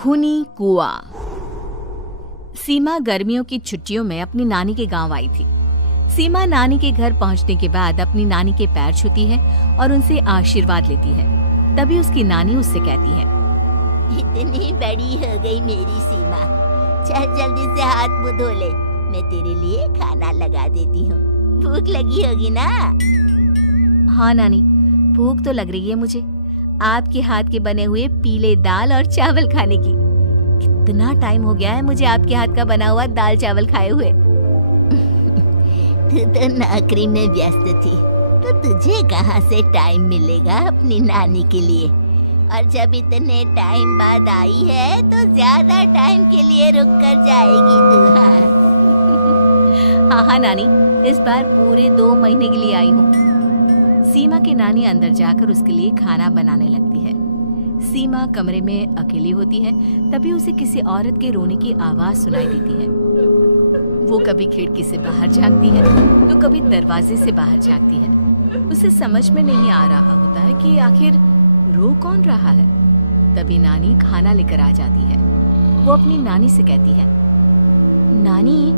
खूनी कुआं। सीमा गर्मियों की छुट्टियों में अपनी नानी के गांव आई थी। सीमा नानी के घर पहुंचने के बाद अपनी नानी के पैर छूती है और उनसे आशीर्वाद लेती है। तभी उसकी नानी उससे कहती है, इतनी बड़ी हो गई मेरी सीमा, चल जल्दी से हाथ मुंह धो ले, मैं तेरे लिए खाना लगा देती हूँ। भूख लगी होगी ना? हाँ नानी, भूख तो लग रही है मुझे, आपके हाथ के बने हुए पीले दाल और चावल खाने की। कितना टाइम हो गया है मुझे आपके हाथ का बना हुआ दाल चावल खाए हुए। तू तो नौकरी में व्यस्त थी, तो तुझे कहाँ से टाइम मिलेगा अपनी नानी के लिए? और जब इतने टाइम बाद आई है तो ज्यादा टाइम के लिए रुक कर जाएगी तू। हाँ नानी, इस बार पूरे 2 महीने के लिए आई हूँ। सीमा की नानी अंदर जाकर उसके लिए खाना बनाने लगती है। सीमा कमरे में अकेली होती है। तभी उसे किसी औरत के रोने की आवाज सुनाई देती है। वो कभी खिड़की से बाहर झांकती है तो कभी दरवाजे से बाहर झांकती है। उसे समझ में नहीं आ रहा होता है कि आखिर रो कौन रहा है। तभी नानी खाना लेकर आ जाती है। वो अपनी नानी से कहती है, नानी,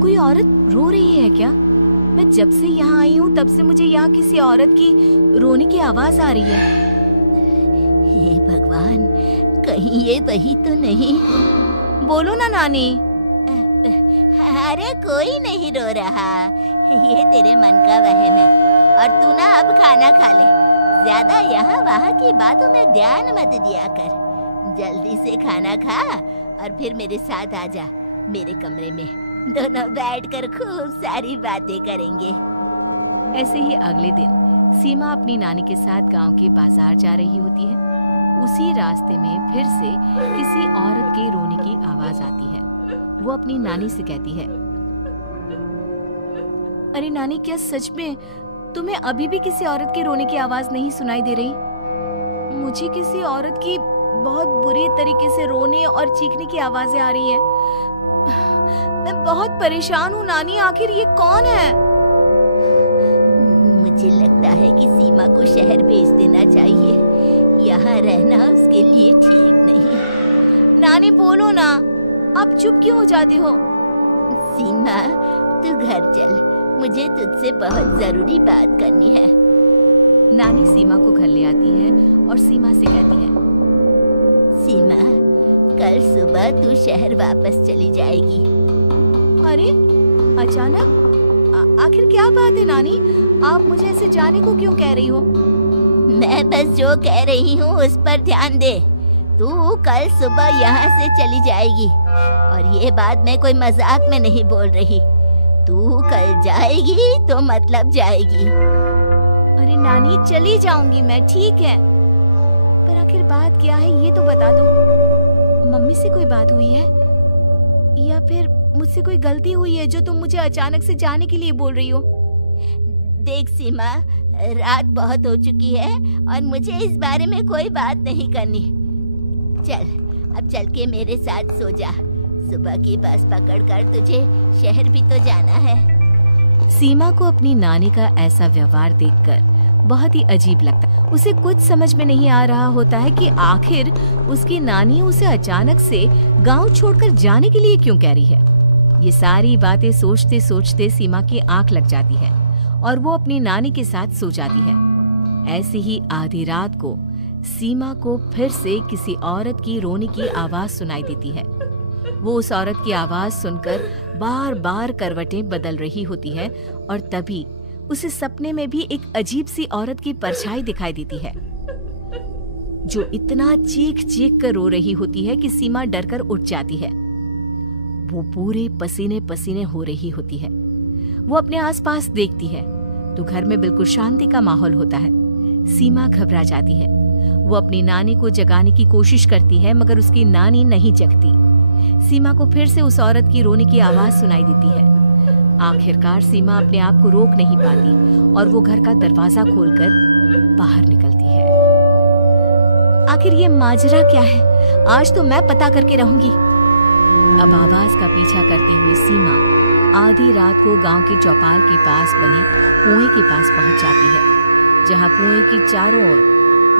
कोई औरत रो रही है क्या? मैं जब से यहाँ आई हूँ तब से मुझे यहाँ किसी औरत की रोने की आवाज आ रही है। हे भगवान, कहीं ये वही तो नहीं? बोलो ना नानी। अरे कोई नहीं रो रहा, ये तेरे मन का वहम है। और तू ना अब खाना खा ले, ज्यादा यहाँ वहाँ की बातों में ध्यान मत दिया कर। जल्दी से खाना खा और फिर मेरे साथ आ जा मेरे कमरे में। दोनों बैठकर खूब सारी बातें करेंगे। ऐसे ही अगले दिन सीमा अपनी नानी के साथ गांव के बाजार जा रही होती है। उसी रास्ते में फिर से किसी औरत के रोने की आवाज आती है। वो अपनी नानी से कहती है, अरे नानी, क्या सच में तुम्हें अभी भी किसी औरत के रोने की आवाज नहीं सुनाई दे रही? मुझे किसी औरत की बहुत बुरी तरीके से रोने और चीखने की आवाजें आ रही हैं। मैं बहुत परेशान हूँ नानी, आखिर ये कौन है? मुझे लगता है कि सीमा को शहर भेज देना चाहिए, यहाँ रहना उसके लिए ठीक नहीं। नानी बोलो ना, आप चुप क्यों हो जाती हो? सीमा, तू घर चल, मुझे तुझसे बहुत जरूरी बात करनी है। नानी सीमा को घर ले आती है और सीमा से कहती है, सीमा, कल सुबह तू शहर वापस चली जाएगी। अरे अचानक? आखिर क्या बात है नानी? आप मुझे ऐसे जाने को क्यों कह रही हो? मैं बस जो कह रही हूँ उस पर ध्यान दे। तू कल सुबह यहाँ से चली जाएगी, और ये बात मैं कोई मजाक में नहीं बोल रही। तू कल जाएगी तो मतलब जाएगी। अरे नानी, चली जाऊंगी मैं, ठीक है, पर आखिर बात क्या है ये तो बता दो। मम्मी से कोई बात हुई है या फिर मुझसे कोई गलती हुई है जो तुम मुझे अचानक से जाने के लिए बोल रही हो? देख सीमा, रात बहुत हो चुकी है और मुझे इस बारे में कोई बात नहीं करनी। चल, अब चल के मेरे साथ सो जा। सुबह की बस पकड़कर तुझे शहर भी तो जाना है। सीमा को अपनी नानी का ऐसा व्यवहार देखकर बहुत ही अजीब लगता है। उसे कुछ समझ में नहीं आ रहा होता है कि आखिर उसकी नानी उसे अचानक से गांव छोड़कर जाने के लिए क्यों कह रही है। ये सारी बातें सोचते सोचते सीमा की आंख लग जाती है और वो अपनी नानी के साथ सो जाती है। ऐसे ही आधी रात को सीमा को फिर से किसी औरत की रोने की आवाज सुनाई देती है। वो उस औरत की आवाज सुनकर बार बार करवटें बदल रही होती है और तभी उसे सपने में भी एक अजीब सी औरत की परछाई दिखाई देती है, जो इतना चीख चीख कर रो रही होती है कि सीमा डरकर उठ जाती है। वो पूरे पसीने पसीने हो रही होती है। वो अपने आसपास देखती है तो घर में बिल्कुल शांति का माहौल होता है। सीमा घबरा जाती है। वो अपनी नानी को जगाने की कोशिश करती है मगर उसकी नानी नहीं जगती। सीमा को फिर से उस औरत की रोने की आवाज सुनाई देती है। आखिरकार सीमा अपने आप को रोक नहीं पाती और वो घर का दरवाजा खोलकर बाहर निकलती है। आखिर ये माजरा क्या है? आज तो मैं पता करके रहूंगी। अब आवाज का पीछा करते हुए सीमा आधी रात को गांव के चौपाल के पास बने कुएं के पास पहुंच जाती है, जहां कुएं की चारों ओर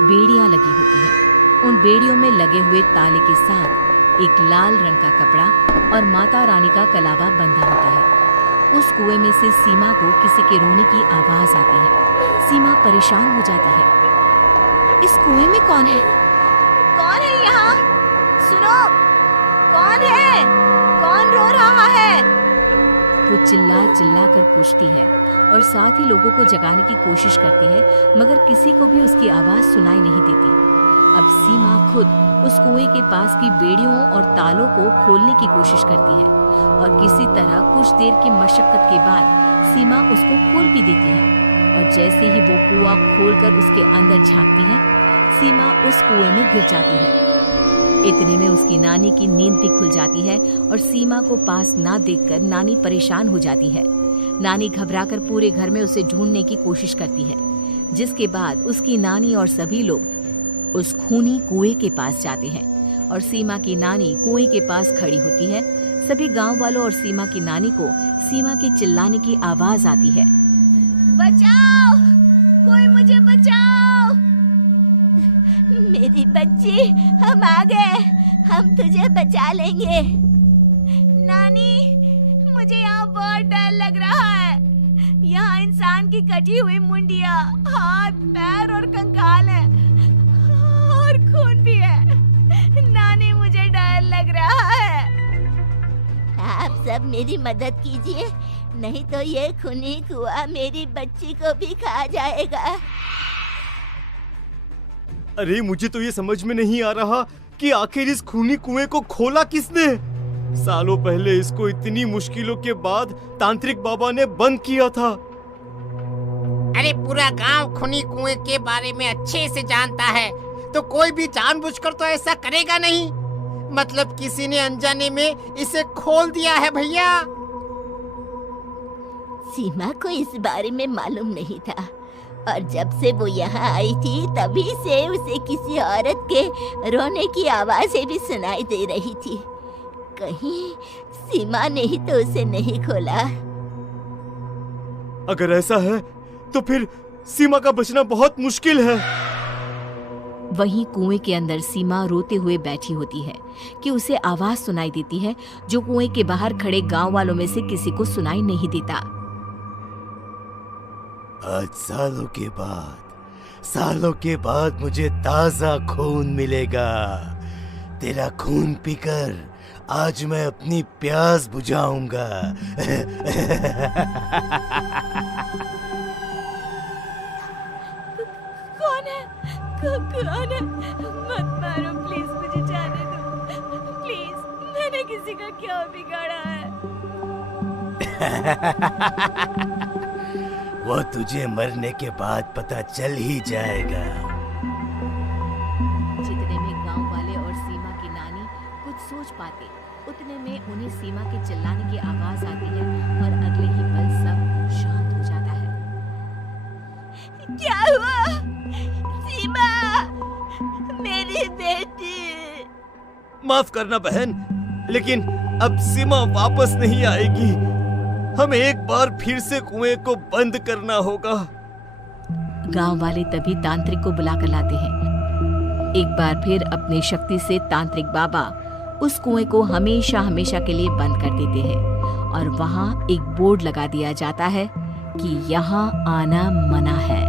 बेड़ियां लगी होती हैं। उन बेड़ियों में लगे हुए ताले के साथ एक लाल रंग का कपड़ा और माता रानी का कलावा बंधा होता है। उस कुएं में से सीमा को किसी के रोने की आवाज आती है। सीमा परेशान हो जाती है। इस कुएं में कौन है? कौन है यहाँ? सुनो, कौन है? कौन रो रहा है? वो चिल्ला चिल्ला कर पूछती है और साथ ही लोगों को जगाने की कोशिश करती है, मगर किसी को भी उसकी आवाज सुनाई नहीं देती। अब सीमा खुद उस कुएं के पास की बेड़ियों और तालों को खोलने की कोशिश करती है और किसी तरह कुछ देर की मशक्कत के बाद सीमा उसको खोल भी देती है। और जैसे ही वो कुआं खोलकर उसके अंदर झांकती है, सीमा उस कुएं में गिर जाती है। इतने में उसकी नानी की नींद भी खुल जाती है और सीमा को पास ना देखकर नानी परेशान हो जाती है। नानी घबराकर पूरे घर में उसे ढूंढने की कोशिश करती है, जिसके बाद उसकी नानी और सभी लोग उस खूनी कुएं के पास जाते हैं और सीमा की नानी कुएं के पास खड़ी होती है। सभी गांव वालों और सीमा की नानी को सीमा के चिल्लाने की आवाज आती है, बचाओ, कोई मुझे बचाओ। मेरी बच्ची, हम आ गए, हम तुझे बचा लेंगे। नानी, मुझे यहाँ बहुत डर लग रहा है। यहाँ इंसान की कटी हुई मुंडिया, हाथ, पैर और कंकाल है और खून भी है। नानी, मुझे डर लग रहा है। आप सब मेरी मदद कीजिए, नहीं तो ये खूनी कुआं मेरी बच्ची को भी खा जाएगा। अरे मुझे तो ये समझ में नहीं आ रहा कि आखिर इस खूनी कुएं को खोला किसने। सालों पहले इसको इतनी मुश्किलों के बाद तांत्रिक बाबा ने बंद किया था। अरे पूरा गांव खूनी कुएं के बारे में अच्छे से जानता है, तो कोई भी जानबूझकर तो ऐसा करेगा नहीं। मतलब किसी ने अनजाने में इसे खोल दिया है भैया। सीमा को इस बारे में मालूम नहीं था और जब से वो यहाँ आई थी तभी से उसे किसी औरत के रोने की आवाजें भी सुनाई दे रही थी। कहीं सीमा ने ही तो उसे नहीं खोला। अगर ऐसा है तो फिर सीमा का बचना बहुत मुश्किल है। वहीं कुएं के अंदर सीमा रोते हुए बैठी होती है कि उसे आवाज सुनाई देती है जो कुएं के बाहर खड़े गांव वालों में से किसी को सुनाई नहीं देता। आज सालों के बाद मुझे ताजा खून मिलेगा। तेरा खून पीकर आज मैं अपनी प्यास बुझाऊंगा। कौन है? कौन है? मत मारो प्लीज, मुझे जाने दो प्लीज। मैंने किसी का क्या बिगाड़ा है? वो तुझे मरने के बाद पता चल ही जाएगा। जितने में गांव वाले और सीमा की नानी कुछ सोच पाते, उतने में उन्हें सीमा के चिल्लाने की आवाज आती है और अगले ही पल सब शांत हो जाता है। क्या हुआ? सीमा, मेरी बेटी। माफ करना बहन, लेकिन अब सीमा वापस नहीं आएगी। हमें एक बार फिर से कुएं को बंद करना होगा। गांव वाले तभी तांत्रिक को बुलाकर लाते हैं। एक बार फिर अपनी शक्ति से तांत्रिक बाबा उस कुएं को हमेशा हमेशा के लिए बंद कर देते हैं और वहां एक बोर्ड लगा दिया जाता है कि यहाँ आना मना है।